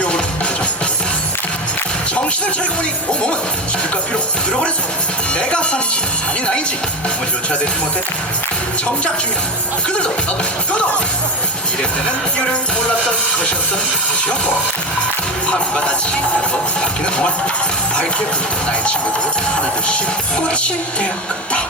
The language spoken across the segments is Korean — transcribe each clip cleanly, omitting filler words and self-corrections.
기억으로 되죠. 정신을 차리고 보니 온몸은 기름가피로 늘어버려서 내가 산인지 산이 나인지 문조차 되지 못해 정작 중이다. 그들도 나도 너도 이랬다는 이유를 몰랐던 것이었던 것이었고, 하루가 다치 한번 바뀌는 동안 밝게 불던 나의 친구들은 하나둘씩 꽃이 되어간다.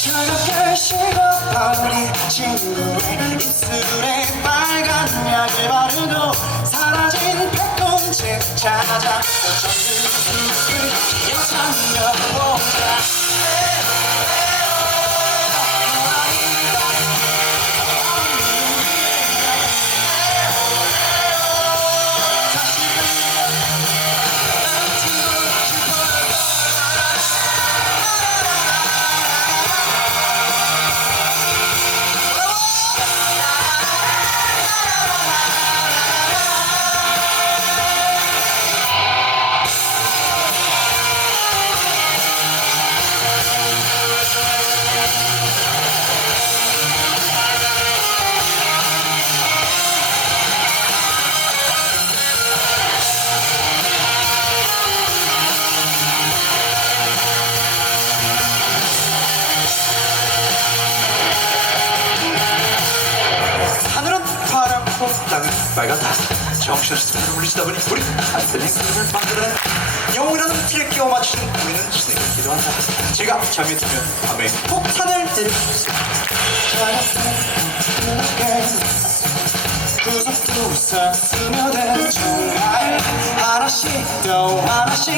차갑게 식어버린 친구의 입술에 빨간 약을 바르고 사라진 백통째 찾아 또 정든 숲을 기어차며보자. 땅은 빨갛다. 정신없이 손을 물리치다 보니 우리 안된 행동을 만들어낸 영웅이라는 틀에 끼워 맞추는 우리는 신에게 기도한다. 제가 잠이 들면 밤에 폭탄을 내릴 수 있습니다. 구석구석 스며든 총알 하나씩 또 하나씩